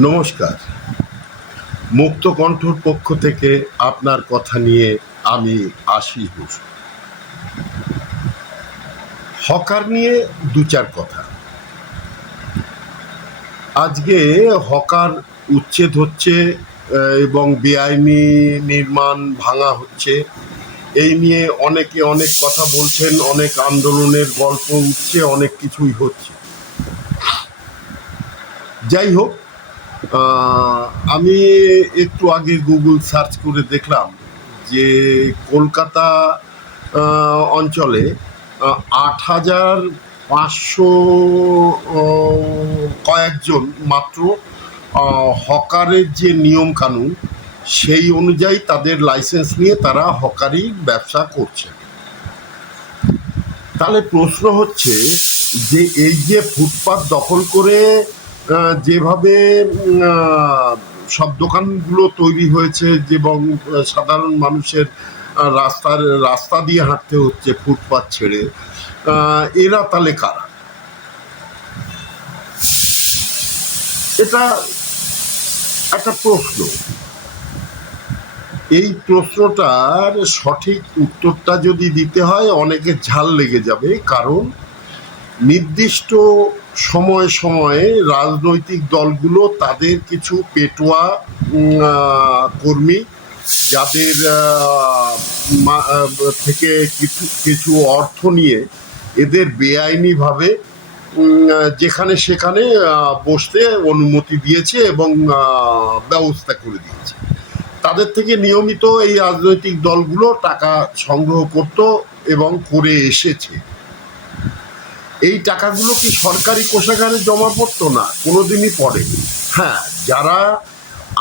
নমস্কার। মুক্ত কণ্ঠর পক্ষ থেকে আপনার কথা নিয়ে আমি আশিস বসু। হকার নিয়ে দু চার কথা। আজকে হকার উচ্ছেদ হচ্ছে এবং বেআইনি নির্মাণ ভাঙা হচ্ছে, এই নিয়ে অনেকে অনেক কথা বলছেন, অনেক আন্দোলনের গল্প উঠছে, অনেক কিছুই হচ্ছে। যাই হোক, আমি একটু আগে গুগল সার্চ করে দেখলাম যে কলকাতা অঞ্চলে ৮,৫০০ কয়েকজন মাত্র হকারের যে নিয়ম কানুন সেই অনুযায়ী তাদের লাইসেন্স নিয়ে তারা হকারি ব্যবসা করছে। তাহলে প্রশ্ন হচ্ছে যে এই যে ফুটপাত দখল করে যেভাবে সব দোকানগুলো তৈরি হয়েছে এবং সাধারণ মানুষের রাস্তা দিয়ে হাঁটতে হচ্ছে ফুটপাত ছেড়ে, এরা তাহলে কারা? এটা একটা প্রশ্ন। এই প্রশ্নটার সঠিক উত্তরটা যদি দিতে হয় অনেকের ঝাল লেগে যাবে, কারণ নির্দিষ্ট সময়ে সময়ে রাজনৈতিক দলগুলো তাদের কিছু পেটোয়া কর্মী যাদের থেকে কিছু অর্থ নিয়ে এদের বেআইনিভাবে যেখানে সেখানে বসতে অনুমতি দিয়েছে এবং ব্যবস্থা করে দিয়েছে। তাদের থেকে নিয়মিত এই রাজনৈতিক দলগুলো টাকা সংগ্রহ করত এবং করে এসেছে। এই টাকাগুলো কি সরকারি কোষাগারে জমা পড়তো? না, কোনোদিনই পড়েনি। হ্যাঁ, যারা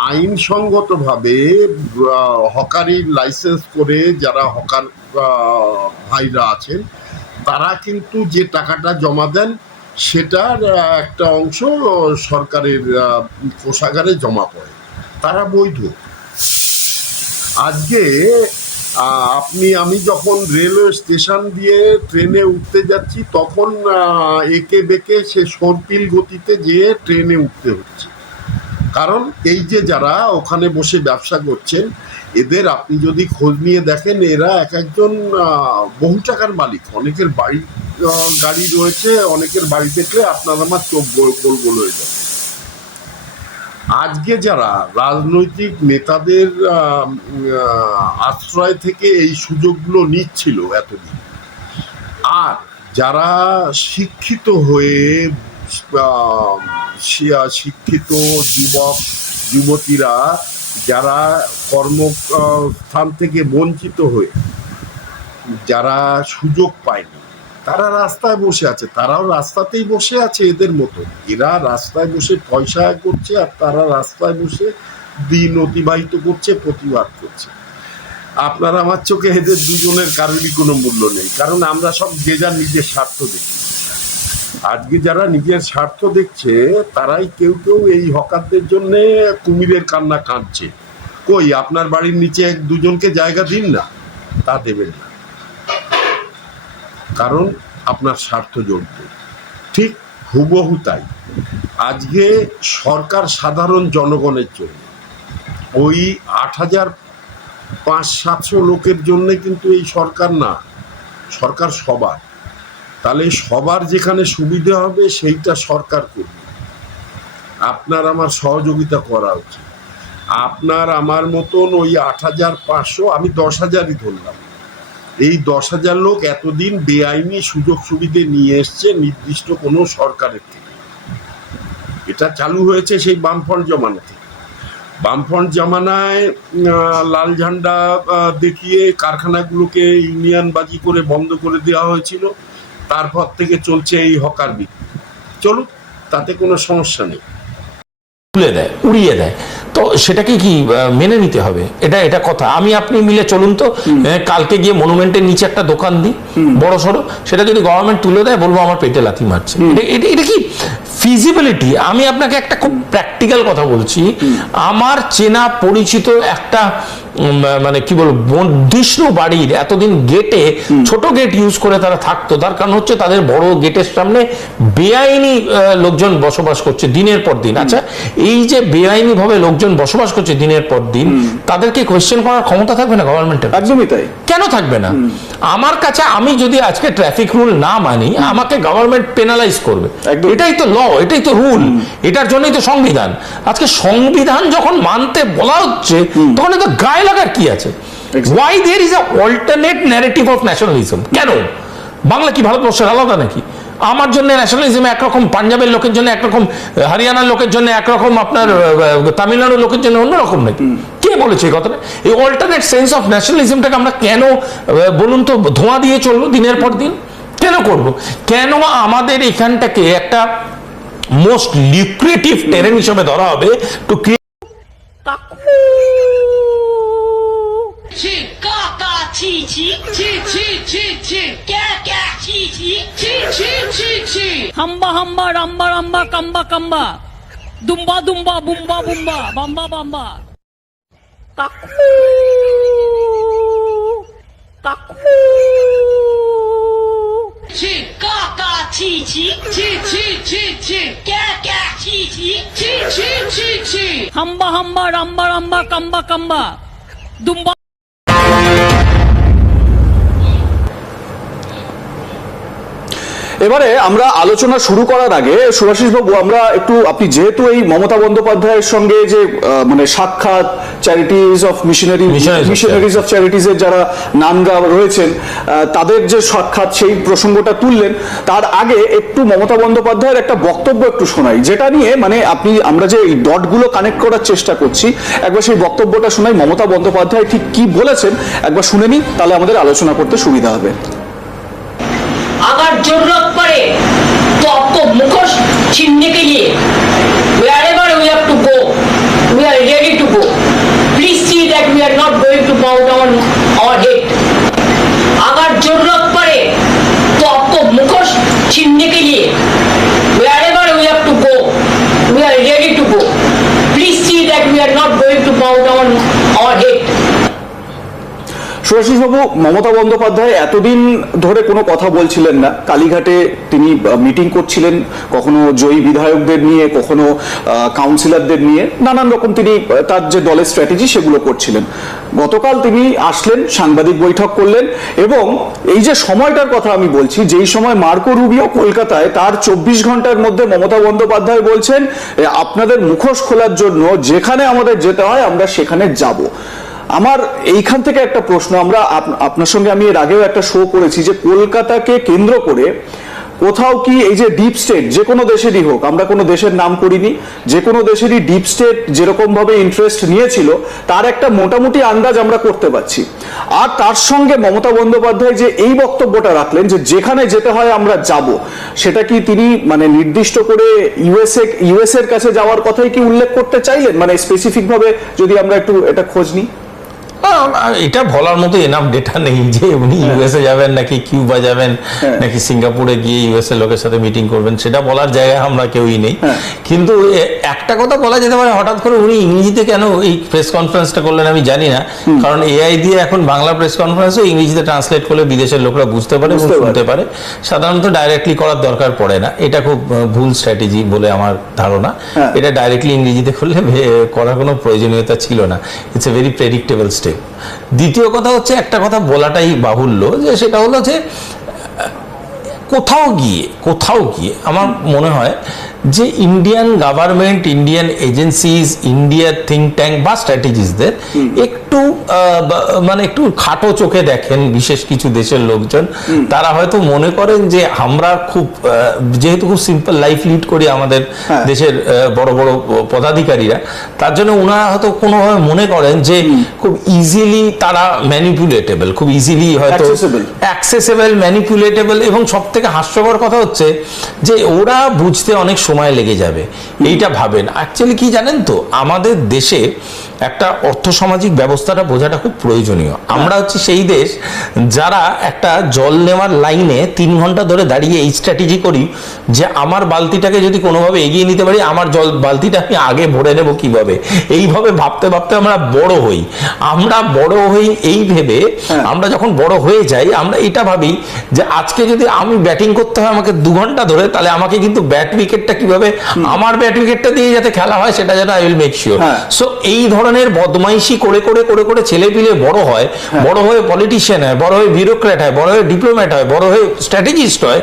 আইনসঙ্গতভাবে হকারির লাইসেন্স করে যারা হকার ভাইরা আছেন তারা কিন্তু যে টাকাটা জমা দেন সেটার একটা অংশ সরকারের কোষাগারে জমা পড়ে, তারা বৈধ। আজকে আমি যখন রেলওয়ে স্টেশন দিয়ে ট্রেনে উঠতে যাচ্ছি তখন একে বেঁকে সে সর্পিল গতিতে যেয়ে ট্রেনে উঠতে হচ্ছে, কারণ এই যে যারা ওখানে বসে ব্যবসা করছেন এদের আপনি যদি খোঁজ নিয়ে দেখেন এরা এক একজন বহু টাকার মালিক। অনেকের বাড়ি গাড়ি রয়েছে, অনেকের বাড়ি দেখলে আপনার আমার চোখ গোল গোল হয়ে যাবে। আজকে যারা রাজনৈতিক নেতাদের আশ্রয় থেকে এই সুযোগগুলো নিচ্ছিল এতদিন, আর যারা শিক্ষিত হয়ে শিক্ষিত যুবক যুবতীরা যারা কর্মস্থান থেকে বঞ্চিত হয়ে যারা সুযোগ পায়নি তারা রাস্তায় বসে আছে, তারাও রাস্তাতেই বসে আছে এদের মতো। এরা রাস্তায় বসে পয়সা করছে আর তারা রাস্তায় বসে দিন অতিবাহিত করছে, প্রতিবাদ করছে। আপনার আমার চোখে এদের দুজনের কারোরই কোনো মূল্য নেই, কারণ আমরা সব যে যার নিজের স্বার্থ দেখি। আজকে যারা নিজের স্বার্থ দেখছে তারাই কেউ কেউ এই হকারদের জন্য কুমিরের কান্না কাঁদছে। কই আপনার বাড়ির নিচে দুজনকে জায়গা দিন না, তা দেবেন না, কারণ আপনার স্বার্থ জড়িত। ঠিক হুবহু তাই আজকে সরকার সাধারণ জনগণের জন্য, ওই ৮,৫০০ লোকের জন্য কিন্তু এই সরকার না, সরকার সবার। তাহলে সবার যেখানে সুবিধা হবে সেইটা সরকার করবে। আপনার আমার সহযোগিতা করা উচিত। আপনার আমার মতন ওই ৮,৫০০, আমি ১০,০০০ই ধরলাম, এই ১০,০০০ লোক এতদিন বেআইনি সুযোগ সুবিধে নিয়ে এসছে নির্দিষ্ট কোনো সরকারের থেকে। এটা চালু হয়েছে সেই বামফ্রন্ট জমানা থেকে। বামফ্রন্ট জমানায় লাল ঝান্ডা দেখিয়ে কারখানাগুলোকে ইউনিয়নবাজি করে বন্ধ করে দেওয়া হয়েছিল, তারপর থেকে চলছে এই হকার বিক্রি। চলুক, তাতে কোনো সমস্যা নেই। তুলে দেয়, উড়িয়ে দেয়, তো সেটাকে কি মেনে নিতে হবে? এটা কথা। আমি আপনি মিলে চলুন তো কালকে গিয়ে মনুমেন্টের নিচে একটা দোকান দিই বড় সড়ো, সেটা যদি গভর্নমেন্ট তুলে দেয় বলবো আমার পেটে লাথি মারছে। এটা কি ফিজিবিলিটি? আমি আপনাকে একটা খুব প্র্যাকটিক্যাল কথা বলছি। আমার চেনা পরিচিত একটা মানে কি বলবো বর্ধিষ্ণু বাড়ির এতদিন গেটে ছোট গেট ইউজ করে তারা থাকতো, তার কারণ হচ্ছে তাদের বড় গেটের সামনে বেআইনি লোকজন বসবাস করছে দিনের পর দিন। আচ্ছা, এই যে বেআইনি ভাবে লোকজন বসবাস করছে দিনের পর দিন, তাদেরকে কোয়েশ্চেন করার ক্ষমতা থাকবে না গভর্নমেন্টের? একদমই তাই। কেন থাকবে না? আমার কাছে, আমি যদি আজকে ট্রাফিক রুল না মানি, আমাকে গভর্নমেন্ট পেনালাইজ করবে। এটাই তো ল, এটাই তো রুল, এটার জন্যই তো সংবিধান। আজকে সংবিধান যখন মানতে বলা হচ্ছে, তখন তো গায়ে লাগার কি আছে? Why there is a alternate narrative of nationalism? কেন? বাংলা কি ভারতবর্ষের আলাদা নাকি? আমার জন্য ন্যাশনালিজম একরকম, পাঞ্জাবের লোকের জন্য একরকম, হরিয়ানার লোকের জন্য একরকম, আপনার তামিলনাড়ুর লোকের জন্য অন্যরকম নাকি? কে বলেছে এই কথাটা? এই অল্টারনেট সেন্স অফ ন্যাশনালিজমটাকে আমরা কেন বলুন তো ধোঁয়া দিয়ে চলবো দিনের পর দিন? কেন করব? কেন আমাদের এখানটাকে একটা মোস্ট লিউক্রেটিভ টেরেন হিসেবে ধরা হবে to create? chi ca ca chi chi chi chi chi chi ca ca chi chi chi chi chi chi hamba hamba ramba ramba kamba kamba dumba dumba bumba bumba bamba bamba kaku kaku chi ca ca chi chi chi chi chi chi ca ca chi chi chi chi chi chi hamba hamba ramba ramba kamba kamba dumba এবারে আমরা আলোচনা শুরু করার আগে সুভাষিস বাবু, আমরা একটু, আপনি যেহেতু এই মমতা বন্দ্যোপাধ্যায়ের সঙ্গে যে মানে সাক্ষাৎ charities of missionaries of charities এর যারা নামরা রয়েছেন তাদের যে সাক্ষাৎ, সেই প্রসঙ্গটা তুললেন, তার আগে একটু মমতা বন্দ্যোপাধ্যায়ের একটা বক্তব্য একটু শোনাই, যেটা নিয়ে মানে আমরা যে এই ডটগুলো কানেক্ট করার চেষ্টা করছি, একবার সেই বক্তব্যটা শোনাই। মমতা বন্দ্যোপাধ্যায় ঠিক কি বলেছেন একবার শুনে নিই, তাহলে আমাদের আলোচনা করতে সুবিধা হবে। अगर जरूरत पड़े तो आपको मुखोश छीनने के लिए wherever we have to go, we are ready to go. Please see that we are not going to bow down our head. अगर जरूरत पड़े तो आपको मुखोश छीनने के लिए wherever we have to go, we are ready to go. Please see that we are not going to bow down our head. Subhashis বাবু, মমতা বন্দ্যোপাধ্যায় এতদিন ধরে কোনো কথা বলছিলেন না। কালীঘাটে তিনি মিটিং করছিলেন, কখনো জয়ী বিধায়কদের নিয়ে, কখনো কাউন্সিলরদের নিয়ে, নানান রকম তিনি তার যে দলের স্ট্র্যাটেজি সেগুলো করছিলেন। গতকাল তিনি আসলেন, সাংবাদিক বৈঠক করলেন, এবং এই যে সময়টার কথা আমি বলছি, যেই সময় মার্কো রুবিও কলকাতায়, তার 24 ঘন্টার মধ্যে মমতা বন্দ্যোপাধ্যায় বলছেন আপনাদের মুখোশ খোলার জন্য যেখানে আমাদের যেতে হয় আমরা সেখানে যাব। আমার এইখান থেকে একটা প্রশ্ন, আমরা আপনার সঙ্গে আমি এর আগেও একটা শো করেছি যে কলকাতাকে কেন্দ্র করে কোথাও কি এই যে ডিপ স্টেট, যে কোনো দেশেরই হোক, আমরা কোনো দেশের নাম করিনি, যে কোনো দেশেরই ডিপ স্টেট যেরকম ভাবে ইন্টারেস্ট নিয়েছিল তার একটা মোটামুটি আন্দাজ আমরা করতে পারছি। আর তার সঙ্গে মমতা বন্দ্যোপাধ্যায় যে এই বক্তব্যটা রাখলেন যে যেখানে যেতে হয় আমরা যাব, সেটা কি তিনি মানে নির্দিষ্ট করে ইউএস এর কাছে যাওয়ার কথাই কি উল্লেখ করতে চাইলেন? মানে স্পেসিফিক ভাবে যদি আমরা একটু এটা খোঁজ নিই। এটা বলার মতো এনাফ ডেটা নেই যে উনি ইউএসএ যাবেন নাকি কিউবা যাবেন নাকি সিঙ্গাপুরে গিয়ে ইউএসএ লোকের সাথে মিটিং করবেন, সেটা বলার জায়গায় আমরা কেউই নেই। কিন্তু একটা কথা বলা যেতে পারে, হঠাৎ করে উনি ইংরেজিতে কেন এই প্রেস কনফারেন্সটা করলেন আমি জানি না, কারণ এআই দিয়ে এখন বাংলা প্রেস কনফারেন্সও ইংরেজিতে ট্রান্সলেট করলে বিদেশের লোকরা বুঝতে পারে, শুনতে পারে। সাধারণত ডাইরেক্টলি করার দরকার পড়ে না, এটা খুব ভুল স্ট্র্যাটেজি বলে আমার ধারণা। এটা ডাইরেক্টলি ইংরেজিতে করলে করার কোনো প্রয়োজনীয়তা ছিল না। It's a very predictable step. দ্বিতীয় কথা হচ্ছে, একটা কথা বলাটাই বাহুল্য, যে সেটা হলো যে কোথাও গিয়ে আমার মনে হয় যে ইন্ডিয়ান গভর্নমেন্ট, ইন্ডিয়ান এজেন্সিজ, ইন্ডিয়ার থিঙ্ক ট্যাঙ্ক বা স্ট্র্যাটেজিসদের একটু মানে একটু খাটো চোখে দেখেন বিশেষ কিছু দেশের লোকজন। তারা হয়তো মনে করেন যে আমরা খুব, যেহেতু খুব সিম্পল লাইফ লিড করি আমাদের দেশের বড় বড় পদাধিকারীরা, তার জন্য ওনারা হয়তো কোনোভাবে মনে করেন যে খুব ইজিলি তারা ম্যানিপুলেটেবল, খুব ইজিলি হয়তো অ্যাক্সেসেবল, ম্যানিপুলেটেবল। এবং সব থেকে হাস্যকর কথা হচ্ছে যে ওরা বুঝতে অনেক সময় লেগে যাবে, এইটা ভাবেন। অ্যাকচুয়ালি কি জানেন তো, আমাদের দেশে একটা অর্থসামাজিক ব্যবস্থাটা বোঝাটা খুব প্রয়োজনীয়। আমরা হচ্ছে সেই দেশ যারা একটা জল নেওয়ার লাইনে 3 ঘন্টা ধরে দাঁড়িয়ে এই স্ট্র্যাটেজি করি যে আমার বালতিটাকে যদি কোনোভাবে এগিয়ে নিতে পারি, আমার বালতিটা আমি আগে ভরে নেব কিভাবে, এইভাবে ভাবতে ভাবতে আমরা বড় হই। আমরা বড় হই এই ভেবে, আমরা যখন বড় হয়ে যাই আমরা এটা ভাবি যে আজকে যদি আমি ব্যাটিং করতে হয় আমাকে 2 ঘন্টা ধরে, তাহলে আমাকে কিন্তু ব্যাট উইকেটটা কিভাবে আমার ব্যাট উইকেটটা দিয়ে যাতে খেলা হয় সেটা যেন I will make sure. So এই ধরনের বদমাইশি করে করে করে করে ছেলে পিলে বড় হয়, বড় হয়ে পলিটিশিয়ান হয়, বড় হয়ে বিউরোক্র্যাট হয়, বড় হয়ে ডিপ্লোম্যাট হয়, বড় হয়ে স্ট্র্যাটেজিস্ট হয়।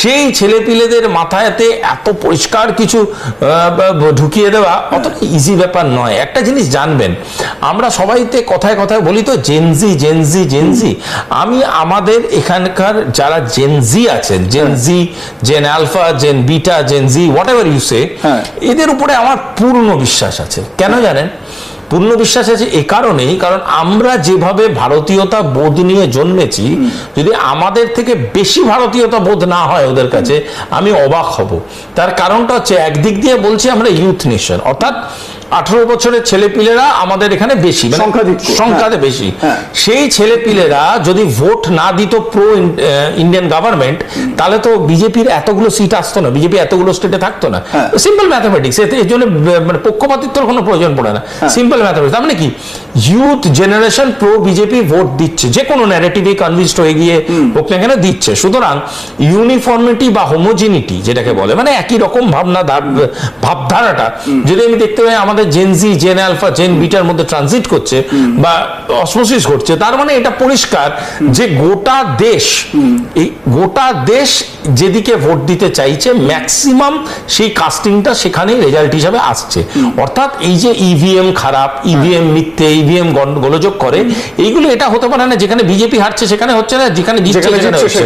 সেই ছেলে পিলেদের মাথায়তে এত পরিষ্কার কিছু ঢুকিয়ে দেওয়া অত ইজি ব্যাপার নয়। একটা জিনিস জানবেন, আমরা সবাইতে কথায় কথায় বলি তো জেনজি জেনজি জেনজি। আমি আমাদের এখানকার যারা জেনজি আছেন, gen Z, gen alpha, gen beta, gen Z, whatever you say, এদের উপরে আমার পূর্ণ বিশ্বাস আছে। কেন জানেন? পূর্ণ বিশ্বাস আছে এ কারণেই, কারণ আমরা যেভাবে ভারতীয়তা বোধ নিয়ে জন্মেছি, যদি আমাদের থেকে বেশি ভারতীয়তা বোধ না হয় ওদের কাছে, আমি অবাক হব। তার কারণটা হচ্ছে, একদিক দিয়ে বলছি আমরা ইউথ নেশন, অর্থাৎ 18 বছরের ছেলেপিলেরা আমাদের এখানে বেশি, সংখ্যাতে বেশি। সেই ছেলেপিলেরা যদি ভোট না দিত প্রো ইন্ডিয়ান গভর্নমেন্ট, তাহলে তো বিজেপির এতগুলো সিট আসতো না, বিজেপি এতগুলো স্টেটে থাকতো না। সিম্পল ম্যাথামেটিক্স, এর জন্য মানে পক্ষপাতিত্বর কোনো প্রয়োজন পড়ে না। Simple mathematics. তার মানে কি, youth generation pro BJP vote দিচ্ছে, যে কোনো ন্যারেটিভে কনভিন্সড হয়ে গিয়ে হোক না কেন দিচ্ছে। সুতরাং ইউনিফর্মিটি বা হোমোজিনিটি যেটাকে বলে, মানে একই রকম ভাবধারাটা যদি আমি দেখতে পাই আমাদের জেনজি, জেন আলফা, জেন বিটার মধ্যে ট্রানজিট করছে বা অসমোসিস ঘটছে, তার মানে এটা পরিষ্কার যে গোটা দেশ যেদিকে ভোট দিতে চাইছে, ম্যাক্সিমাম সেই কাস্টিংটা সেখানেই রেজাল্ট হিসাবে আসছে। অর্থাৎ এই যে ইভিএম খারাপ, ইভিএম মিথ্যে, ইভিএম গোলযোগ করে, এইগুলো এটা হতে পারে না যেখানে বিজেপি হারছে সেখানে হচ্ছে না, যেখানে জিতছে সেখানে হচ্ছে।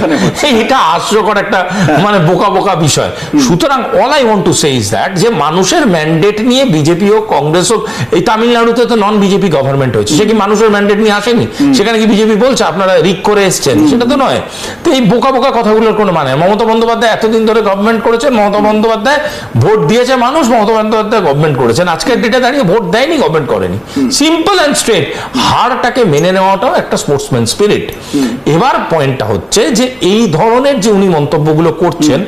এটা হাস্যকর একটা মানে বোকা বোকা বিষয়। সুতরাং all I want to say is that, যে মানুষের ম্যান্ডেট নিয়ে বিজেপি হোক, কংগ্রেস হোক, এই তামিলনাড়ুতে তো নন বিজেপি গভর্নমেন্ট হয়েছে, সে কি মানুষের ম্যান্ডেট নিয়ে আসেনি? সেখানে কি বিজেপি বলছে আপনারা রিক করে এসছেন? সেটা তো নয়। তো এই বোকা বোকা কথাগুলোর কোনো মানে, মমতা বন্দ্যোপাধ্যায় এতদিন ধরে গভর্নমেন্ট করেছেন, মমতা বন্দ্যোপাধ্যায় ভোট দিয়েছে মানুষ, মমতা বন্দ্যোপাধ্যায় গভর্নমেন্ট করেছেন, আজকের ডেটে দাঁড়িয়ে ভোট দেয়নি, গভর্নমেন্ট করেনি। Simple and straight. হারটাকে মেনে নেওয়াটাও একটা স্পোর্টসম্যান স্পিরিট। এবার পয়েন্টটা হচ্ছে যে এই ধরনের যে উনি মন্তব্যগুলো করছেন,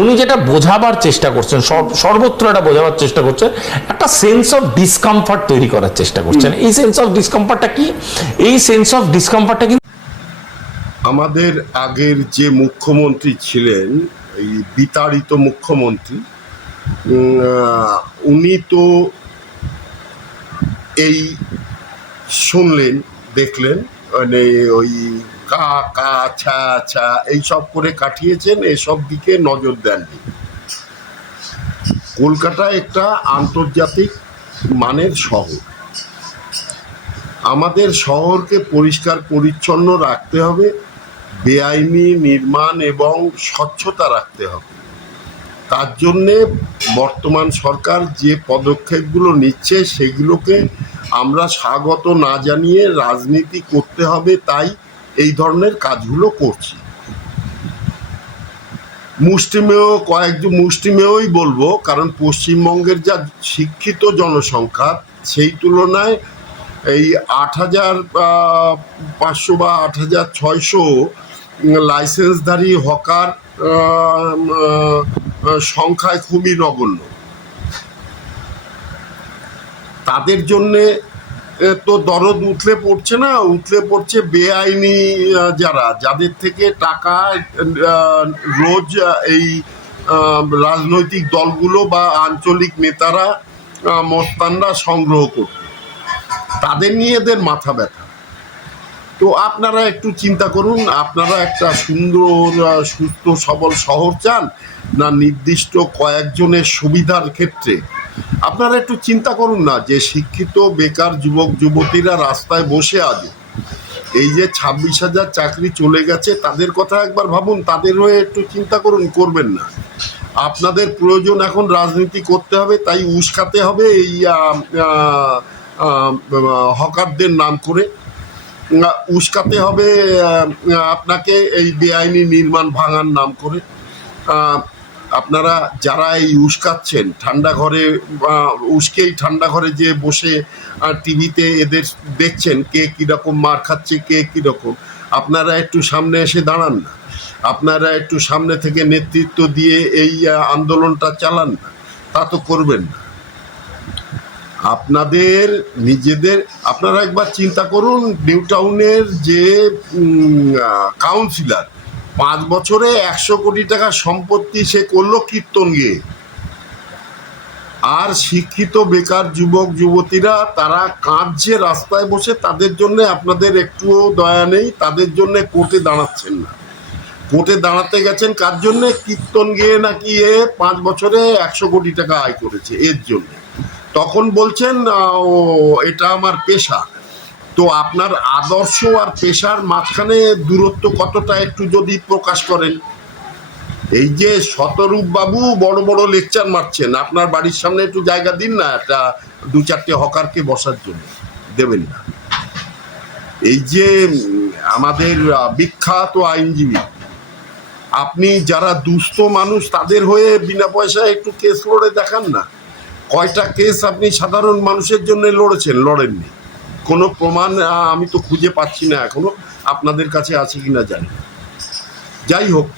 উনি যেটা বোঝাবার চেষ্টা করছেন, সর্বত্র এটা বোঝাবার চেষ্টা করছেন, একটা সেন্স অফ ডিসকমফর্ট তৈরি করার চেষ্টা করছেন। এই সেন্স অফ ডিসকমফর্টটা কি? এই সেন্স অফ ডিসকমফর্টটা কিন্তু আমাদের আগের যে মুখ্যমন্ত্রী ছিলেন, এই বিতাড়িত মুখ্যমন্ত্রী, উনি তো এই শুনলেন, দেখলেন, মানে ওই কা কা ছা ছা এইসব করে কাটিয়েছেন, এসব দিকে নজর দেননি। কলকাতা একটা আন্তর্জাতিক মানের শহর। আমাদের শহরকে পরিষ্কার পরিচ্ছন্ন রাখতে হবে, বেআইনি নির্মাণ এবং স্বচ্ছতা রাখতে হবে। তার জন্যে বর্তমান সরকার যে পদক্ষেপগুলো নিচ্ছে সেগুলোকে আমরা স্বাগত না জানিয়ে রাজনীতি করতে হবে, তাই এই ধরনের কাজগুলো করছি। মুষ্টিমেয়ই বলবো, কারণ পশ্চিমবঙ্গের যা শিক্ষিত জনসংখ্যা, সেই তুলনায় এই 8,500 বা 8,600 লাইসেন্সধারী হকার সংখ্যায় খুবই নগণ্য। তাদের জন্যে তো দরদ উতলে পড়ছে না, উতলে পড়ছে বেআইনি যাদের থেকে টাকা রোজ এই রাজনৈতিক দলগুলো বা আঞ্চলিক নেতারা, মস্তানরা সংগ্রহ করত। তাদের নিয়ে এদের মাথা ব্যথা। তো আপনারা একটু চিন্তা করুন, আপনারা একটা সুন্দর সুস্থ সবল শহর চান, না নির্দিষ্ট কয়েকজনের সুবিধার ক্ষেত্রে? আপনারা একটু চিন্তা করুন না, যে শিক্ষিত বেকার যুবক যুবতীরা রাস্তায় বসে আছে, এই যে 26,000 চাকরি চলে গেছে, তাদের কথা একবার ভাবুন, তাদের হয়ে একটু চিন্তা করুন। করবেন না? আপনাদের প্রয়োজন এখন রাজনীতি করতে হবে, তাই উস্কাতে হবে এই হকারদের নাম করে, উস্কাতে হবে আপনাকে এই বেআইনি নির্মাণ ভাঙার নাম করে। আপনারা যারা এই উস্কাচ্ছেন ঠান্ডা ঘরে, উস্কেই ঠান্ডা ঘরে যে বসে টিভিতে এদের দেখছেন কে কীরকম মার খাচ্ছে, কে কীরকম, আপনারা একটু সামনে এসে দাঁড়ান না, আপনারা একটু সামনে থেকে নেতৃত্ব দিয়ে এই আন্দোলনটা চালান না, তা তো করবেন না। আপনাদের নিজেদের, আপনারা একবার চিন্তা করুন, নিউ টাউনের যে কাউন্সিলর 5 বছরে 100 কোটি টাকা সম্পত্তি সে করলো কীর্তন গেয়ে, আর শিক্ষিত বেকার যুবক যুবতীরা তারা কাঁদছে রাস্তায় বসে, তাদের জন্য আপনাদের একটুও দয়া নেই, তাদের জন্য কোর্টে দাঁড়াচ্ছেন না। কোর্টে দাঁড়াতে গেছেন কার জন্যে? কীর্তন গেয়ে নাকি 5 বছরে 100 কোটি টাকা আয় করেছে, এর জন্য। তখন বলছেন ও এটা আমার পেশা। তো আপনার আদর্শ আর পেশার মাঝখানে দূরত্ব কতটা একটু যদি প্রকাশ করেন। এই যে শতরূপ বাবু বড় বড় লেকচার মারছেন, আপনার বাড়ির সামনে একটু জায়গা দিন না, একটা 2-4টে হকারকে বসার জন্য, দেবেন না। এই যে আমাদের বিখ্যাত আইনজীবী, আপনি যারা দুস্থ মানুষ তাদের হয়ে বিনা পয়সায় একটু কেস লড়ে দেখান না। কয়টা কেস আপনি সাধারণ মানুষের জন্য লড়েছেন? লড়েননি। কোনো প্রমাণ আমি তো খুঁজে পাচ্ছি না এখনো, আপনাদের কাছে আছে কিনা জানি না। যাই হোক,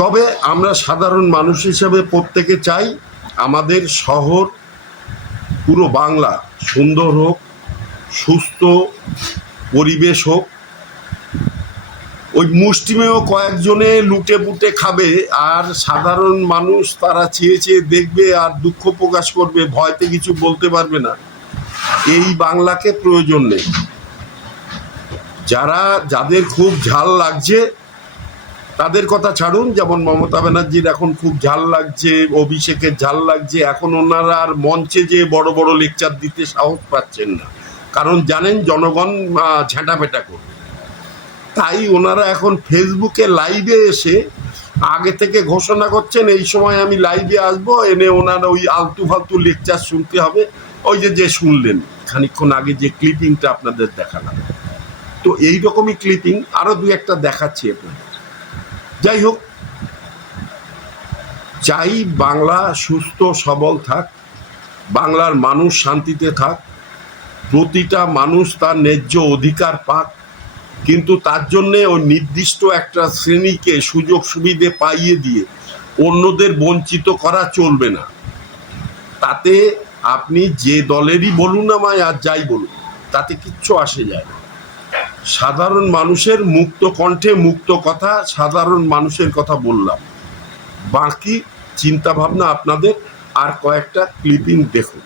তবে আমরা সাধারণ মানুষ হিসেবে প্রত্যেকে চাই আমাদের শহর, পুরো বাংলা সুন্দর হোক, সুস্থ পরিবেশ হোক। ওই মুষ্টিমেয় কয়েকজনে লুটে পুটে খাবে, আর সাধারণ মানুষ তারা চেয়ে চেয়ে দেখবে আর দুঃখ প্রকাশ করবে, ভয়তে কিছু বলতে পারবে না। এই বাংলাকে প্রয়োজন নেই। যাদের খুব ঝাল লাগছে তাদের কথা ছাড়ুন, যেমন মমতা ব্যানার্জির এখন খুব ঝাল লাগছে, অভিষেকের ঝাল লাগছে, এখন ওনারা আর মঞ্চে যে বড় বড় লেকচার দিতে সাহস পাচ্ছেন না, কারণ জানেন জনগণ ঝেঁটাপেটা করবে। তাই ওনারা এখন ফেসবুকে লাইভে এসে আগে থেকে ঘোষণা করছেন এই সময় আমি লাইভে আসবো, এনে ওনারা ওই আলতু ফালতু লেকচার শুনতে হবে। ওই যে শুনলেন খানিকক্ষণ আগে যে ক্লিপিংটা আপনাদের দেখালাম, তো এইরকমই ক্লিপিং আরো 2-1টা দেখাচ্ছি আপনাদের। যাই হোক, চাই বাংলা সুস্থ সবল থাক, বাংলার মানুষ শান্তিতে থাক, প্রতিটা মানুষ তার ন্যায্য অধিকার পাক, কিন্তু তার জন্যে ওই নির্দিষ্ট একটা শ্রেণীকে সুযোগ সুবিধে পাইয়ে দিয়ে অন্যদের বঞ্চিত করা চলবে না। তাতে আপনি যে দলেরই বলুন আমায় আর যাই বলুন, তাতে কিচ্ছু আসে যায় না। সাধারণ মানুষের মুক্ত কণ্ঠে মুক্ত কথা, সাধারণ মানুষের কথা বললাম। বাকি চিন্তা ভাবনা আপনাদের। আর কয়েকটা ক্লিপিং দেখুন।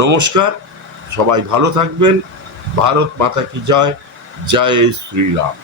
নমস্কার, সবাই ভালো থাকবেন। ভারত মাতা কি জয়, জয় শ্রীরাম।